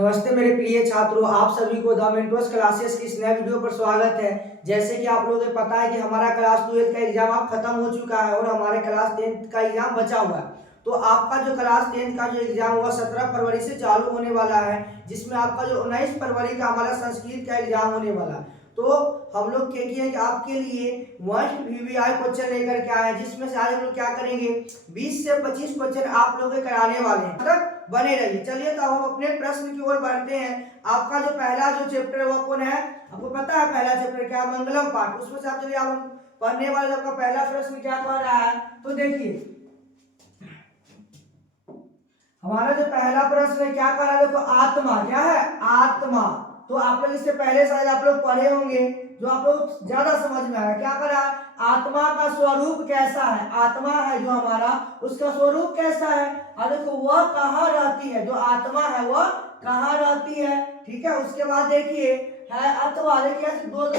नमस्ते मेरे प्रिय छात्रों, आप सभी को द मेंटोस क्लासेस की इस नए वीडियो पर स्वागत है। जैसे कि आप लोगों को पता है कि हमारा क्लास 12 का एग्जाम अब खत्म हो चुका है और हमारे क्लास 10 का एग्जाम बचा हुआ है। तो आपका जो क्लास 10 का जो एग्जाम हुआ 17 फरवरी से चालू होने वाला है, जिसमें आपका जो 19 फरवरी का हमारा संस्कृत का एग्जाम होने वाला है। तो हम लोग क्या किए कि आपके लिए मस्ट वीवीआई क्वेश्चन लेकर के आए हैं, जिसमें से आज हम लोग क्या करेंगे 20 से 25 क्वेश्चन आप लोगों के कराने वाले हैं। तक बने रहिए। चलिए तो हम अपने प्रश्न की ओर बढ़ते हैं। आपका जो पहला जो चैप्टर वो कौन है, आपको पता है पहला चैप्टर क्या, मंगलम पाठ। उसमें से आप चलिए आप पढ़ने वाले आपका पहला प्रश्न क्या कह रहा है, तो देखिए हमारा जो पहला प्रश्न है क्या कह रहा है, देखो आत्मा क्या है, आत्मा। तो आप लोग इससे पहले शायद आप लोग पढ़े होंगे, जो आप लोग ज्यादा समझ में आएगा। क्या कर रहा है, आत्मा का स्वरूप कैसा है, आत्मा है जो हमारा, उसका स्वरूप कैसा है। और देखो वह कहाँ रहती है, जो आत्मा है वह कहाँ रहती है। ठीक है, उसके बाद देखिए है अथवा, देखिए दो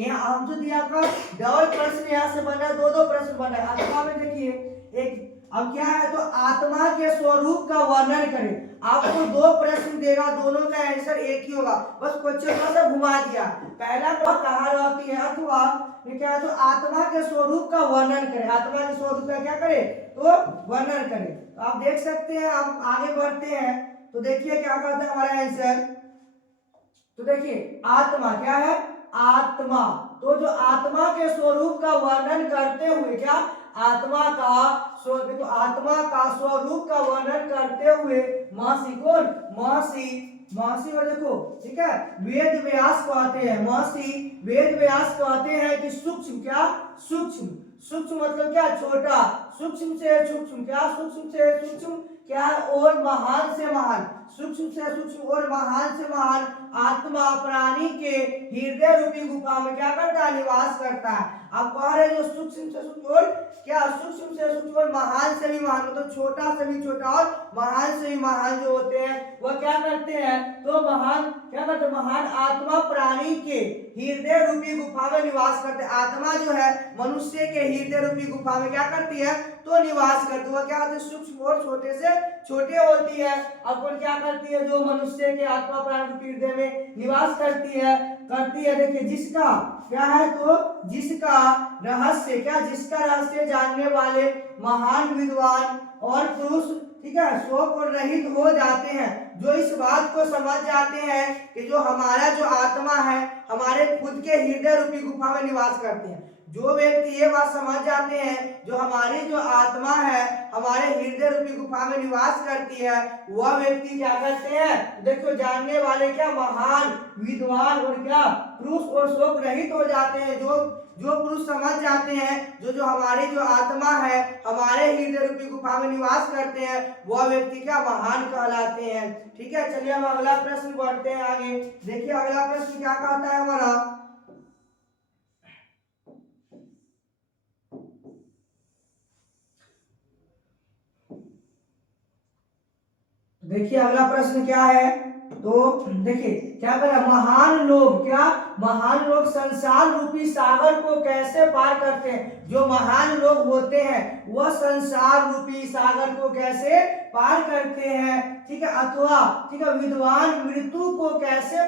यहाँ हम जो दिया आपका डबल प्रश्न यहाँ से बना, दो प्रश्न बना है। अथवा में देखिए एक, अब क्या है, तो आत्मा के स्वरूप का वर्णन करें। आपको दो प्रश्न देगा, दोनों का आंसर एक ही होगा, बस क्वेश्चन थोड़ा सा घुमा दिया। पहला कहाँ रहती है, अथवा ये क्या है, तो आत्मा के स्वरूप का वर्णन करें। आत्मा के स्वरूप का क्या करे, तो वर्णन करें। तो आप देख सकते हैं, आप आगे बढ़ते हैं तो देखिए क्या कहता है हमारा आंसर। तो देखिए आत्मा क्या है, आत्मा। तो जो आत्मा के स्वरूप का वर्णन करते हुए क्या, आत्मा का तो आत्मा का स्वरूप का वर्णन करते हुए महर्षि कौन, महर्षि, महर्षि और देखो ठीक है वेद व्यास कहते हैं, महर्षि वेद व्यास कहते हैं कि सूक्ष्म क्या, सूक्ष्म, सूक्ष्म मतलब क्या, छोटा, सूक्ष्म से सूक्ष्म क्या, सूक्ष्म से सूक्ष्म क्या है, और महान से महान, सूक्ष्म से सूक्ष्म और महान से महान आत्मा प्राणी के हृदय रूपी गुफा में क्या करता है, निवास करता है। आप कह रहे जो सूक्ष्म से सूक्ष्म और क्या, सूक्ष्म से सूक्ष्म और महान से भी महान, मतलब छोटा से भी छोटा और महान से भी महान जो होते हैं वह क्या करते हैं, तो महान क्या करते हैं, महान आत्मा प्राणी के हृदय रूपी गुफा में निवास करते हैं। आत्मा जो है मनुष्य के हृदय रूपी गुफा में क्या करती है, तो निवास करती है। क्या होती है, सूक्ष्म और छोटे से छोटे होती है। और कौन क्या करती है, जो मनुष्य के आत्मा प्राण रूपी हृदय में निवास करती है, करती है। देखिए जिसका क्या है, तो जिसका रहस्य क्या, जिसका रहस्य जानने वाले महान विद्वान और पुरुष ठीक है शोक और रहित हो जाते हैं, जो इस बात को समझ जाते हैं कि जो हमारा जो आत्मा है हमारे खुद के हृदय रूपी गुफा में निवास करते हैं। जो व्यक्ति ये बात समझ जाते हैं जो हमारी जो आत्मा है हमारे हृदय रूपी गुफा में निवास करती है, वह व्यक्ति क्या करते हैं, देखो जानने वाले क्या, महान विद्वान और क्या पुरुष और शोक रहित हो जाते हैं। जो पुरुष समझ जाते हैं जो जो हमारी जो आत्मा है हमारे हृदय रूपी गुफा में निवास करते हैं, वह व्यक्ति क्या, महान कहलाते हैं। ठीक है, चलिए हम अगला प्रश्न बढ़ते हैं आगे। देखिए अगला प्रश्न क्या कहता है हमारा, देखिए अगला प्रश्न क्या है, तो देखिए क्या कर रहा, महान लोग क्या, महान लोग संसार रूपी सागर को कैसे पार करते हैं। जो महान लोग होते हैं वह संसार रूपी सागर को कैसे पार करते हैं। ठीक है, अथवा ठीक है विद्वान मृत्यु को कैसे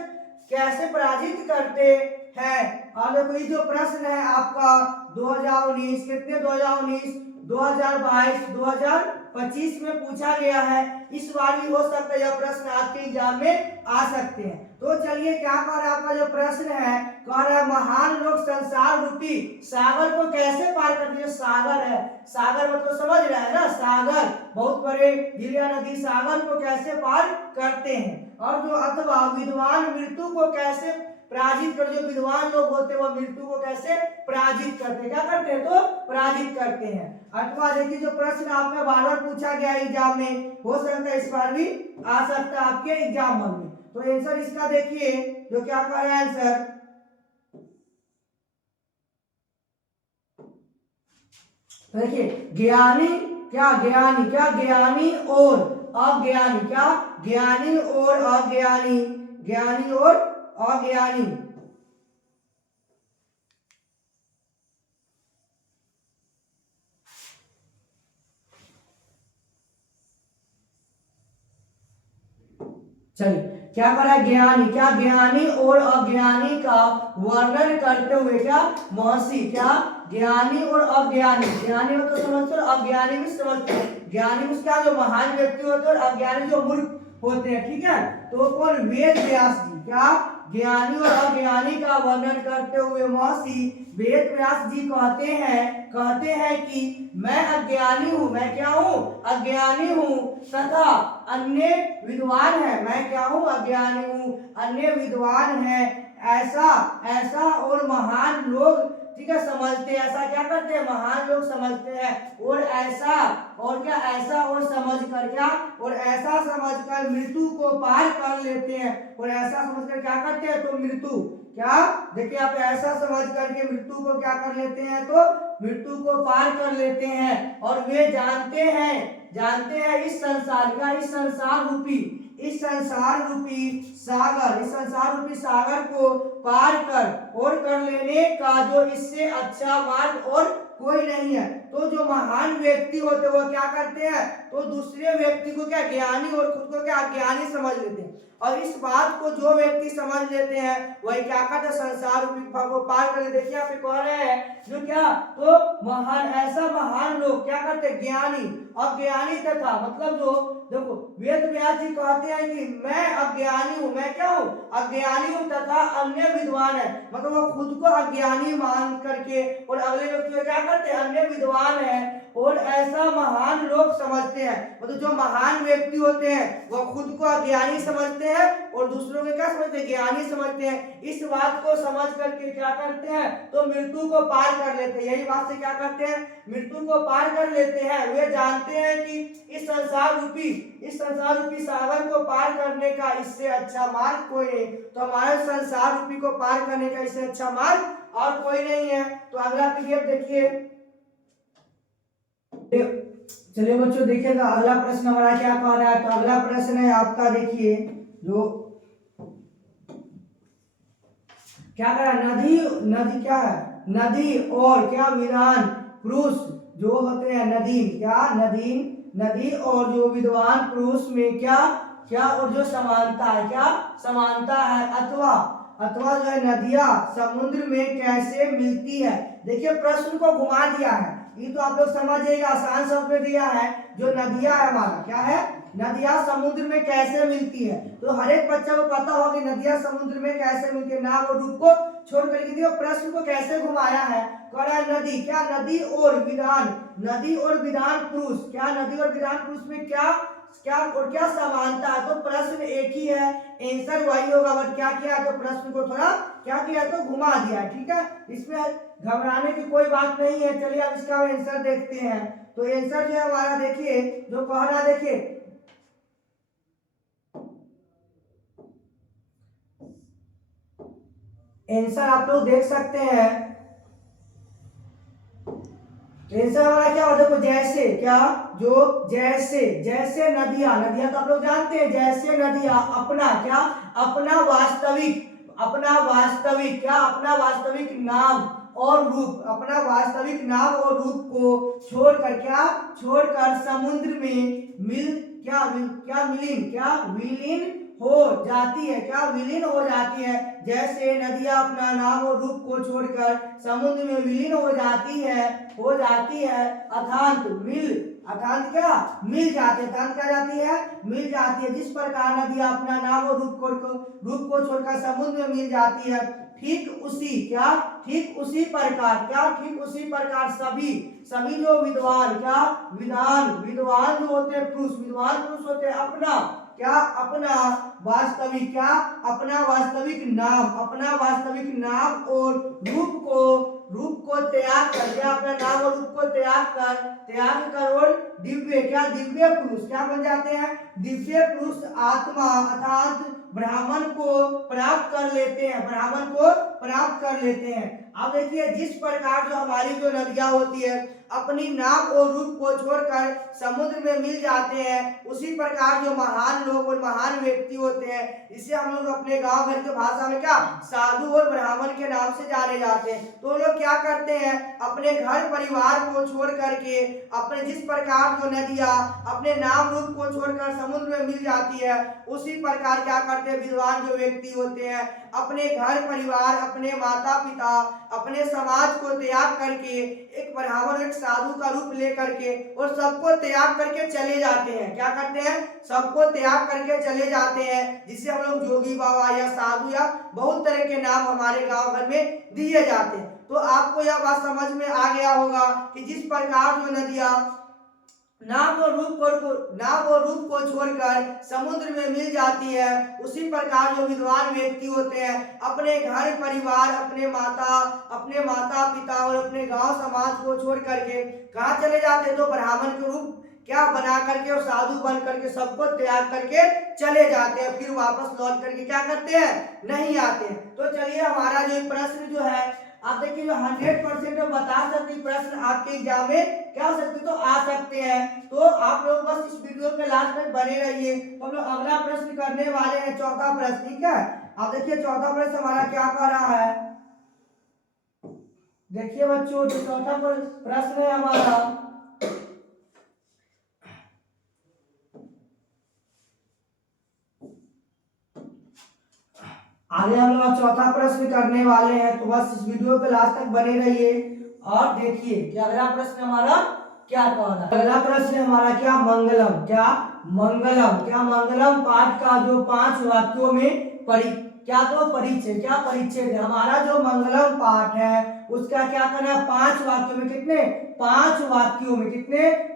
कैसे पराजित करते हैं। और देखो ये जो प्रश्न है आपका 2019 कितने, 2019 2022 2025 में पूछा गया है। इस बार भी हो सकता है यह प्रश्न आपके एग्जाम में आ सकते हैं। तो चलिए क्या कह रहा है आपका जो प्रश्न है, कह रहा है महान लोग संसार रूपी सागर को कैसे पार करते हैं। सागर है, सागर मतलब समझ रहे हैं ना, सागर बहुत बड़े दिव्या नदी, सागर को कैसे पार करते हैं। और जो अथवा विद्वान मृत्यु को कैसे पराजित कर, जो विद्वान लोग होते हैं वह मृत्यु को कैसे पराजित करते हैं, क्या करते हैं, तो पराजित करते हैं। अथवा देखिए जो प्रश्न आपका बार बार पूछा गया एग्जाम में, हो सकता है इस बार भी आ सकता है आपके एग्जाम में। तो आंसर इसका देखिए जो क्या कह रहा है आंसर, देखिए ज्ञानी क्या, ज्ञानी क्या, ज्ञानी और अज्ञानी क्या, ज्ञानी और अज्ञानी, ज्ञानी और अज्ञानी। चलिए क्या करा ज्ञानी, क्या ज्ञानी और अज्ञानी का वर्णन करते हुए, क्या महर्षि, क्या ज्ञानी और अज्ञानी, ज्ञानी हो तो समझते हो, अज्ञानी भी समझते हो, ज्ञानी में क्या जो महान व्यक्ति होते हैं और अज्ञानी जो मूर्ख होते हैं, ठीक है। तो कौन, वेद व्यास जी, क्या ज्ञानी और अज्ञानी का वर्णन करते हुए महर्षि वेद व्यास जी कहते हैं कि मैं अज्ञानी हूँ, मैं क्या हूँ, अज्ञानी हूँ, तथा अन्य विद्वान है, मैं क्या हूँ, अज्ञानी हूँ, अन्य विद्वान है, ऐसा ऐसा और महान लोग, ठीक है, समझते हैं, ऐसा क्या करते हैं, महान लोग समझते हैं, और ऐसा और क्या, ऐसा और समझ कर क्या, और ऐसा समझ कर मृत्यु को पार कर लेते हैं, और ऐसा समझ कर क्या करते हैं, तो मृत्यु, क्या देखिए आप, ऐसा समझ करके मृत्यु को क्या कर लेते हैं, तो मृत्यु को पार कर लेते हैं, और वे जानते हैं इस संसार का, इस संसार रूपी सागर को पार कर लेने का जो इससे अच्छा मार्ग और कोई नहीं है। तो जो महान व्यक्ति होते हैं वो क्या करते हैं, तो दूसरे व्यक्ति को क्या ज्ञानी और खुद को क्या अज्ञानी समझ लेते हैं, और इस बात को जो व्यक्ति समझ लेते हैं वही क्या करते हैं, संसार रूपी भाग को पार कर। देखिए आप कह रहे हैं जो क्या, तो महान लोग क्या करते हैं, ज्ञानी अज्ञानी तथा, मतलब जो देखो वेद व्यास जी कहते हैं कि मैं अज्ञानी हूँ, मैं क्या हूँ, अज्ञानी हूँ, तथा अन्य विद्वान है, मतलब वो खुद को अज्ञानी मान करके और अगले व्यक्ति को क्या करते हैं, अन्य विद्वान है, और ऐसा महान लोग समझते हैं, मतलब जो महान व्यक्ति होते हैं वो खुद को अज्ञानी समझते हैं और दूसरों को क्या समझते हैं, ज्ञानी समझते हैं। इस बात को समझ करके क्या करते हैं, तो मृत्यु को पार कर लेते हैं, यही बात से क्या करते हैं, मृत्यु को पार कर लेते हैं। वे जानते हैं कि इस संसार रूपी सागर को पार करने का इससे अच्छा मार्ग कोई नहीं, तो हमारे संसार रूपी को पार करने का इससे अच्छा मार्ग और कोई नहीं है। तो अगला पीडीएफ देखिए, चलिए बच्चों देखिएगा अगला प्रश्न हमारा क्या कह रहा है। तो अगला प्रश्न है आपका, देखिए जो क्या कह रहा है, नदी क्या है, नदी और क्या विद्वान पुरुष जो होते हैं, नदी और जो विद्वान पुरुष में क्या और जो समानता है, क्या समानता है, अथवा जो है नदियां समुद्र में कैसे मिलती है। देखिए प्रश्न को घुमा दिया है, ये तो आप लोग समझिएगा, आसान शब्द में दिया है, जो नदियां है हमारा क्या है, नदियां समुद्र में कैसे मिलती है। तो हर एक बच्चा को पता होगा कि नदियां समुद्र में कैसे मिलती है, नाम और रूप को छोड़ करके प्रश्न को कैसे घुमाया है, कह रहा है नदी, क्या नदी और विधान पुरुष, क्या नदी और विधान पुरुष में क्या समानता है। तो प्रश्न एक ही है, आंसर वही होगा, बट क्या किया है, तो प्रश्न को थोड़ा क्या किया, तो घुमा दिया है, ठीक है, इसमें घबराने की कोई बात नहीं है। चलिए अब इसका आंसर देखते हैं। तो आंसर जो है हमारा, देखिए जो कह रहा, देखिए आंसर आप लोग देख सकते हैं, आंसर हमारा क्या होता है, जैसे क्या, जो जैसे नदियां तो आप लोग जानते हैं, जैसे नदियां अपना वास्तविक नाम और रूप को छोड़कर समुद्र में विलीन हो जाती है, जैसे नदियां अपना नाम और रूप को छोड़कर समुद्र में विलीन हो जाती है, अर्थात मिल जाती है, जिस प्रकार नदियां अपना नाम और रूप को छोड़कर समुद्र में मिल जाती है, ठीक उसी प्रकार सभी जो विद्वान जो होते हैं पुरुष होते हैं अपना वास्तविक नाम और रूप को त्याग कर, अपना नाम और रूप को त्याग कर और दिव्य पुरुष क्या बन जाते हैं, दिव्य पुरुष आत्मा अर्थात ब्राह्मण को प्राप्त कर लेते हैं। अब देखिए जिस प्रकार जो हमारी जो नदियां होती है अपनी नाम और रूप को छोड़कर समुद्र में मिल जाते हैं, उसी प्रकार जो महान लोग और महान व्यक्ति होते हैं, इसे हम लोग अपने गांव घर की भाषा में क्या साधु और ब्राह्मण के नाम से जाने जाते हैं। तो लोग क्या करते हैं, अपने घर परिवार को छोड़ करके, अपने जिस प्रकार जो नदियां अपने नाम रूप को छोड़कर समुद्र में मिल जाती है, उसी प्रकार क्या करते हैं विद्वान जो व्यक्ति होते हैं, अपने घर परिवार, अपने माता पिता, अपने समाज को त्याग करके एक ब्राह्मण एक साधु का रूप लेकर के और सबको त्याग करके चले जाते हैं। क्या करते हैं, सबको त्याग करके चले जाते हैं, जिसे हम लोग जोगी बाबा या साधु या बहुत तरह के नाम हमारे गांव भर में दिए जाते हैं। तो आपको यह बात समझ में आ गया होगा कि जिस प्रकार जो नदियां नाम और रूप को छोड़कर समुद्र में मिल जाती है, उसी प्रकार जो विद्वान व्यक्ति होते हैं अपने घर परिवार, अपने माता पिता और अपने गांव समाज को छोड़ करके कहाँ चले जाते हैं, तो ब्राह्मण के रूप क्या बना करके और साधु बन करके सबको त्याग करके चले जाते हैं, फिर वापस लौट करके क्या करते हैं, नहीं आते हैं। तो चलिए हमारा जो प्रश्न जो है, आप देखिए जो 100% में बता सकते प्रश्न आपके एग्जाम में क्या हो सकते तो आ सकते हैं। तो आप लोग बस इस वीडियो के लास्ट तक बने रहिए। तो हम लोग अगला प्रश्न करने वाले हैं, चौथा प्रश्न, ठीक है। आप देखिए चौथा प्रश्न हमारा क्या कह रहा है, देखिए बच्चों जो चौथा प्रश्न है हमारा, आगे हम लोग चौथा प्रश्न करने वाले हैं। तो बस इस वीडियो पे लास्ट तक बने रहिए और देखिए कि अगला प्रश्न हमारा क्या कह रहा है। अगला प्रश्न हमारा क्या मंगलम पाठ का जो 5 वाक्यों में परिच्छेद हमारा जो मंगलम पाठ है उसका क्या करना है, 5 वाक्यों में कितने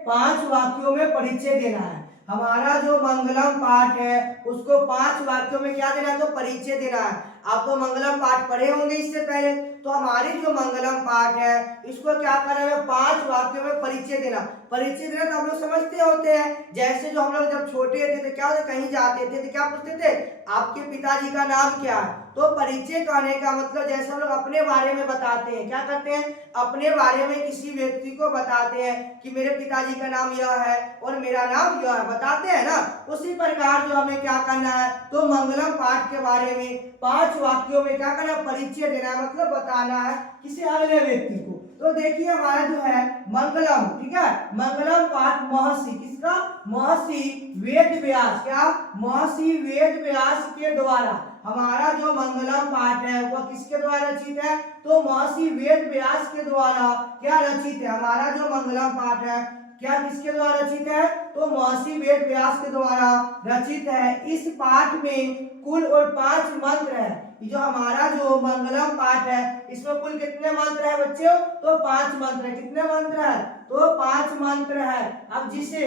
5 वाक्यों में परिच्छेद देना है। हमारा जो मंगलम पाठ है उसको 5 वाक्यों में क्या देना है, तो परिचय देना है। आप तो मंगलम पाठ पढ़े होंगे इससे पहले। तो हमारी जो मंगलम पाठ है इसको क्या करना है, 5 वाक्यों में परिचय देना। परिचय देना तो हम लोग समझते होते हैं, जैसे जो हम लोग जब छोटे थे तो क्या होते, कहीं जाते थे तो क्या पूछते थे, आपके पिताजी का नाम क्या है। तो परिचय कहने का मतलब जैसे हम लोग अपने बारे में बताते हैं, क्या करते हैं, अपने बारे में किसी व्यक्ति को बताते हैं कि मेरे पिताजी का नाम यह है और मेरा नाम यह है, बताते हैं ना। उसी प्रकार जो हमें क्या करना है, तो मंगलम पाठ के बारे में 5 वाक्यों में क्या करना है, परिचय देना है, मतलब बताना है किसी अगले व्यक्ति को। तो देखिए हमारा जो है मंगलम, ठीक है, मंगलम पाठ महर्षि किसका, महर्षि वेद व्यास, क्या महर्षि वेद व्यास के द्वारा। हमारा जो मंगलम पाठ है वह किसके द्वारा रचित है, तो महर्षि वेद व्यास के द्वारा क्या रचित है। हमारा जो मंगलम पाठ है क्या किसके द्वारा रचित है, तो महर्षि वेद व्यास के द्वारा रचित है। इस पाठ में कुल और 5 मंत्र है। जो हमारा जो मंगलम पाठ है इसमें कुल कितने मंत्र है बच्चों, तो 5 मंत्र है। कितने मंत्र है, तो 5 मंत्र है। अब जिसे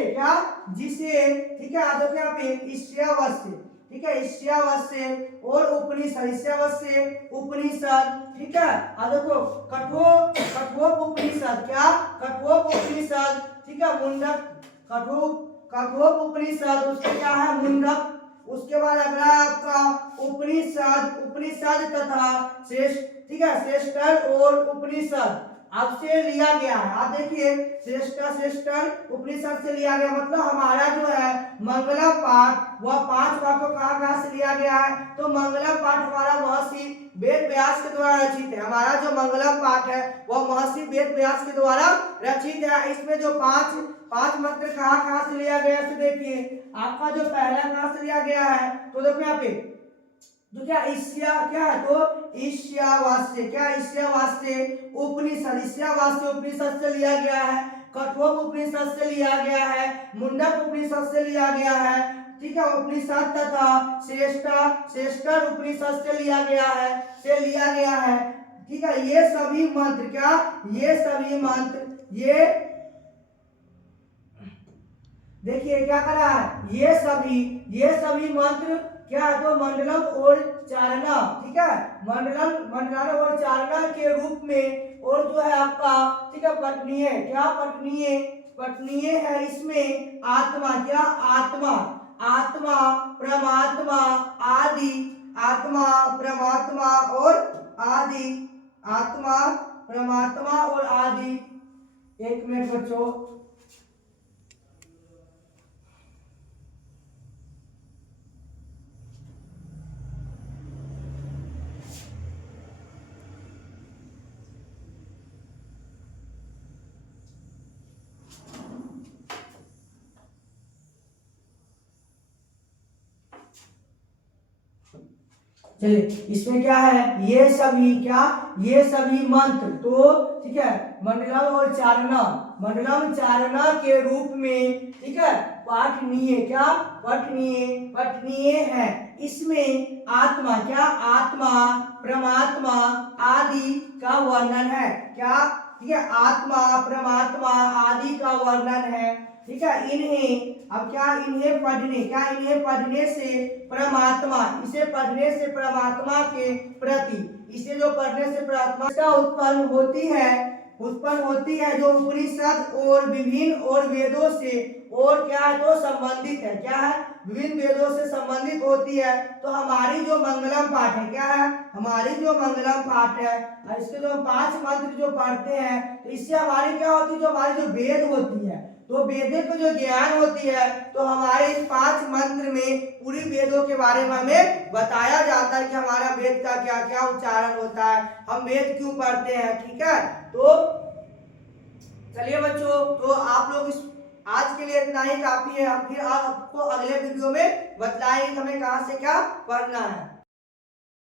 ठीक है, आप देखिए यहाँ पे ईशावास्य, ठीक है, ईशावास्य और उपनिषद, ठीक है। अब देखो कठोपनिषद, क्या कठोपनिषद, ठीक है, मुंडक कठोपनिषद, उसके क्या है मुंडक। उसके बाद अगला आपका उपनिषद तथा श्रेष्ठ, ठीक है, श्रेष्ठर और उपनिषद अब से लिया गया है। आप देखिए श्रेष्ठर उपनिषद से लिया गया, मतलब हमारा जो है मंगलम पाठ वह 5 वाक्यों कहाँ से लिया गया है, तो मंगलम पाठ हमारा महर्षि वेद व्यास के द्वारा रचित है। हमारा जो मंगलम पाठ है वह महर्षि वेद व्यास के द्वारा रचित है। इसमें जो 5 मंत्र कहाँ से लिया गया, तो देखिए आपका जो पहला कहाँ से लिया गया है, तो देखो यहाँ पे जो क्या है, तो ईशावास्य, क्या ईशावास्य उपनिषद से लिया गया है, कठोप उपनिषद से लिया गया है, मुंडक उपनिषद से लिया गया है, ठीक है, उपनिषद तथा श्रेष्ठर उपनिषद से लिया गया है, ठीक है। ये सभी मंत्र ये देखिए क्या कर रहा है, ये सभी मंत्र क्या है, तो मंडलम और चारणा, ठीक है, मंडलम और चारणा के रूप में, और जो है आपका, ठीक है, पठनीय है। इसमें आत्मा, क्या आत्मा परमात्मा आदि, एक मिनट चलिए इसमें क्या है, ये सभी क्या, ये सभी मंत्र तो ठीक है मंडलम और चारणा, मंडलम चारणा के रूप में ठीक है पठनीय, क्या पठनीय, पठनीय है। इसमें आत्मा क्या, आत्मा परमात्मा आदि का वर्णन है, क्या ठीक है आत्मा परमात्मा आदि का वर्णन है, ठीक है। इन्हें अब क्या, इन्हें पढ़ने, क्या इन्हें पढ़ने से परमात्मा, इसे पढ़ने से परमात्मा के प्रति, इसे जो पढ़ने से परमात्मा का उत्पन्न होती है जो उपनिषद और विभिन्न और वेदों से और क्या है तो संबंधित है, क्या है विभिन्न वेदों से संबंधित होती है। तो हमारी जो मंगलम पाठ है, क्या है हमारी जो मंगलम पाठ है, और इसके जो 5 मंत्र जो पढ़ते हैं तो इससे हमारी क्या होती है, जो हमारी जो वेद होती है तो वेदों को जो ज्ञान होती है तो हमारे इस 5 मंत्र में पूरी वेदों के बारे में हमें बताया जाता है कि हमारा वेद का क्या क्या उच्चारण होता है, हम वेद क्यों पढ़ते हैं, ठीक है। तो चलिए बच्चों, तो आप लोग इस आज के लिए इतना ही काफी है। हम फिर आपको अगले वीडियो में बतलाएंगे हमें कहाँ से क्या पढ़ना है।